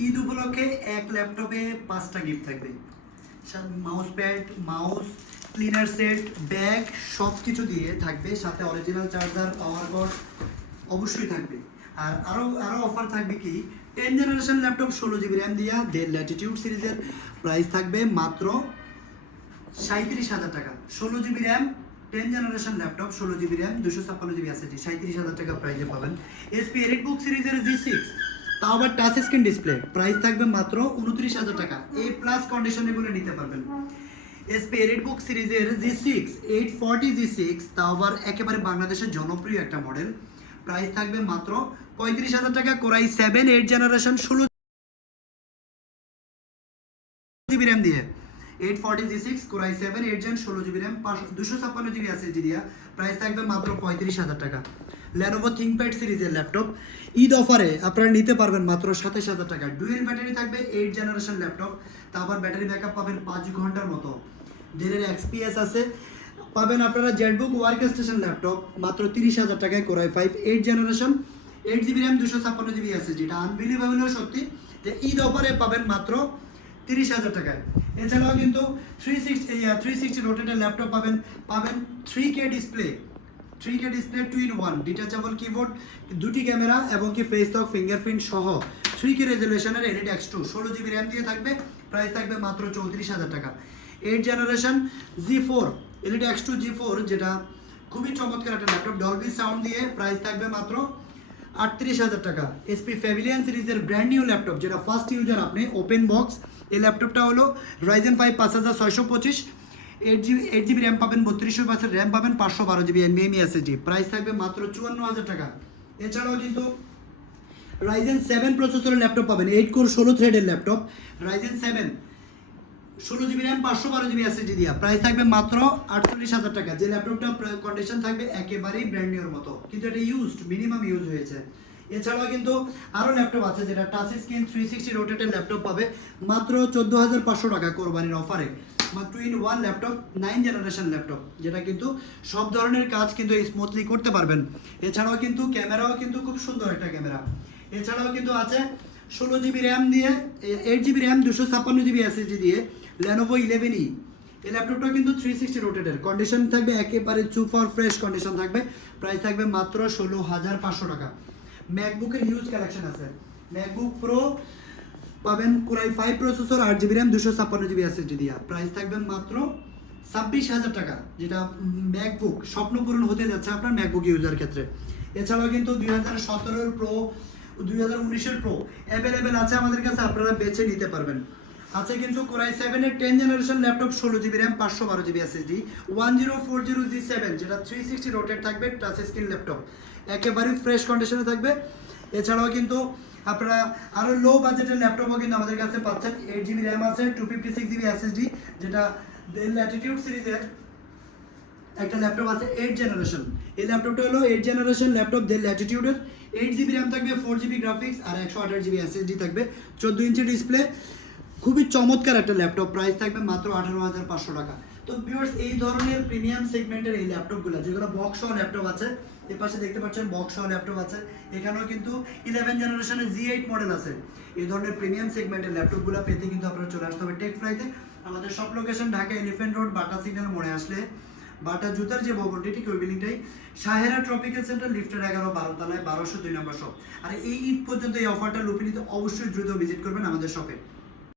ঈদ উপলক্ষে এক ল্যাপটপে 5টা গিফট থাকবে। Mouse pad, mouse, cleaner set, bag সব কিছু দিয়ে থাকবে, সাথে অরিজিনাল চার্জার, পাওয়ার কর্ড অবশ্যই থাকবে। আর আরও অফার থাকবে কি, 10 জেনারেশন ল্যাপটপ 16 GB র্যাম দিয়া ডেল ল্যাটিটিউড সিরিজের প্রাইস থাকবে মাত্র 37,000 টাকা। 16 GB RAM, 10 generation laptop, 16 GB RAM, 256 GB SSD, 37,000 টাকা প্রাইসে পাবেন। HP এলিটবুক সিরিজের G6, তাও আবার টাচ স্ক্রিন ডিসপ্লে, প্রাইস থাকবে মাত্র 29,000 টাকা। A+ কন্ডিশনে বলে নিতে পারবেন। HP এলিটবুক সিরিজের G6 840 G6, তাও আবার একেবারে বাংলাদেশের জনপ্রিয় একটা মডেল, প্রাইস থাকবে মাত্র 35,000 টাকা। কোরাই 7 8 জেনারেশন 16 GB র্যাম দিয়ে, 840 G6 core i 7 8 gen 16 GB RAM, 256 GB SSD দিয়া, প্রাইস থাকবে মাত্র 35,000 টাকা। Lenovo ThinkPad সিরিজের ল্যাপটপ ঈদ অফারে আপনারা নিতে পারবেন মাত্র 27,000 টাকা। ডুয়েল ব্যাটারি থাকবে, 8 জেনারেশন ল্যাপটপ, তারপর ব্যাটারি ব্যাকআপ পাবেন 5 ঘন্টার মতো। ডেলের XPS আছে, পাবেন আপনারা জেটবুক ওয়ার্ক স্টেশন ল্যাপটপ মাত্র 30,000 টাকায়। Core i 5 8 generation, 8 GB RAM, 256 GB SSD। এটা আনবিলিভেবল সত্যি যে ঈদ অফারে পাবেন মাত্র 30,000 টাকায়। এছাড়াও কিন্তু 360 রোটেটের ল্যাপটপ পাবেন 3K display, 3K display 2-in-1, detachable keyboard, দুটি ক্যামেরা এবং কি ফেস লক ফিঙ্গারপ্রিন্ট সহ 3K রেজলিউশনের LED X2 16 GB RAM দিয়ে থাকবে, প্রাইস থাকবে মাত্র 34,000 টাকা। 8 generation G4 LED X2 G4, যেটা খুবই চমৎকার একটা ল্যাপটপ, ডলবি সাউন্ড দিয়ে, প্রাইস থাকবে মাত্র 38,000 টাকা। HP প্যাভিলিয়ন সিরিজের ব্র্যান্ড নিউ ল্যাপটপ, যেটা ফার্স্ট ইউজার আপনি, ওপেন বক্স। এই ল্যাপটপটা হলো Ryzen 5 5625, 8 GB র্যাম পাবেন, 3200 র্যাম পাবেন, 512 GB NVMe SSD, প্রাইস থাকবে মাত্র 54,000 টাকা। এছাড়াও কিন্তু Ryzen 7 প্রসেসরের ল্যাপটপ পাবেন, 8 কোর 16 থ্রেডের laptop, Ryzen 7 16 GB RAM, 512 GB SSD দিয়া, প্রাইস থাকবে মাত্র 48,000 টাকা। যে ল্যাপটপটা কন্ডিশন থাকবে একেবারেই ব্র্যান্ড নিউর মতো, কিন্তু এটা ইউজড, মিনিমাম ইউজ হয়েছে। এছাড়াও কিন্তু আরও ল্যাপটপ আছে, যেটা টাচ স্ক্রিন 360 রোটেটের ল্যাপটপ পাবে মাত্র 14,500 টাকা কোরবানির অফারে। মাত্র 2-in-1 ল্যাপটপ, 9 জেনারেশন ল্যাপটপ, যেটা কিন্তু সব ধরনের কাজ কিন্তু স্মুথলি করতে পারবেন। এছাড়াও কিন্তু ক্যামেরাও কিন্তু খুব সুন্দর একটা ক্যামেরা। এছাড়াও কিন্তু আছে 16 GB র্যাম দিয়ে, 8 GB র্যাম, 256 GB SSD দিয়ে Lenovo 11E। এই ল্যাপটপটা কিন্তু 360 রোটেটের, কন্ডিশন থাকবে একেবারে সুপার ফ্রেশ কন্ডিশন থাকবে, প্রাইস থাকবে মাত্র 16,500 টাকা। ম্যাকবুকের হিউজ কালেকশন আছে। ম্যাকবুক প্রো পাবেন core i 5 processor, 8 GB RAM, 256 GB SSD দিয়া, প্রাইস থাকবে মাত্র 26,000 টাকা। যেটা ম্যাকবুক স্বপ্ন পূরণ হতে যাচ্ছে আপনার ম্যাকবুক ইউজার ক্ষেত্রে। এছাড়াও কিন্তু 2017 প্রো, 2019 প্রো অ্যাভেলেবেল আছে আমাদের কাছে, আপনারা বেছে নিতে পারবেন। আছে কিন্তু কোরাই 7 এর 10 generation laptop, 16 GB RAM, 512 GB SSD, 1040 G7, যেটা 360 রোটেট থাকবে, টাচ স্ক্রিন ল্যাপটপ, একেবারে ফ্রেশ কন্ডিশনে থাকবে। এছাড়াও কিন্তু আপনারা আরও লো বাজেটের ল্যাপটপও কিন্তু আমাদের কাছে পাচ্ছেন। 8 GB র্যাম আছে, 256 GB SSD, যেটা ডেল ল্যাটিটিউড সিরিজের একটা ল্যাপটপ আছে 8 জেনারেশন। এই ল্যাপটপটা হলো 8 জেনারেশন ল্যাপটপ, ডেল ল্যাটিটিউডের, 8 GB র্যাম থাকবে, 4 GB গ্রাফিক্স আর 128 GB SSD থাকবে, 14 ইঞ্চি ডিসপ্লে, খুবই চমৎকার একটা ল্যাপটপ, প্রাইস থাকবে মাত্র 18,500 টাকা। তো ভিউয়ার্স, এই ধরনের প্রিমিয়াম সেগমেন্টের এই ল্যাপটপগুলো, যেগুলো বক্স সহ ল্যাপটপ আছে, এর পাশে দেখতে পাচ্ছেন বক্স সহ ল্যাপটপ আছে, এখানেও কিন্তু 11 জেনারেশনের G8 মডেল আছে। এই ধরনের প্রিমিয়াম সেগমেন্টের ল্যাপটপগুলো পেতে কিন্তু আপনারা চলে আসতে হবে টেক ফ্রাইতে। আমাদের সব লোকেশন ঢাকা এলিফ্যান্ট রোড, বাটা সিগন্যাল মোড়ে আসলে বাটা জুতার যে ভবনটি, ঠিক ওই বিল্ডিংটাই, সাহেরা ট্রপিক্যাল সেন্টার, লিফটের 11-12 তলায়, 1202 নম্বর শপ। আর এই ঈদ পর্যন্ত এই অফারটা লুপে নিতে অবশ্যই দ্রুত ভিজিট করবেন আমাদের শপে।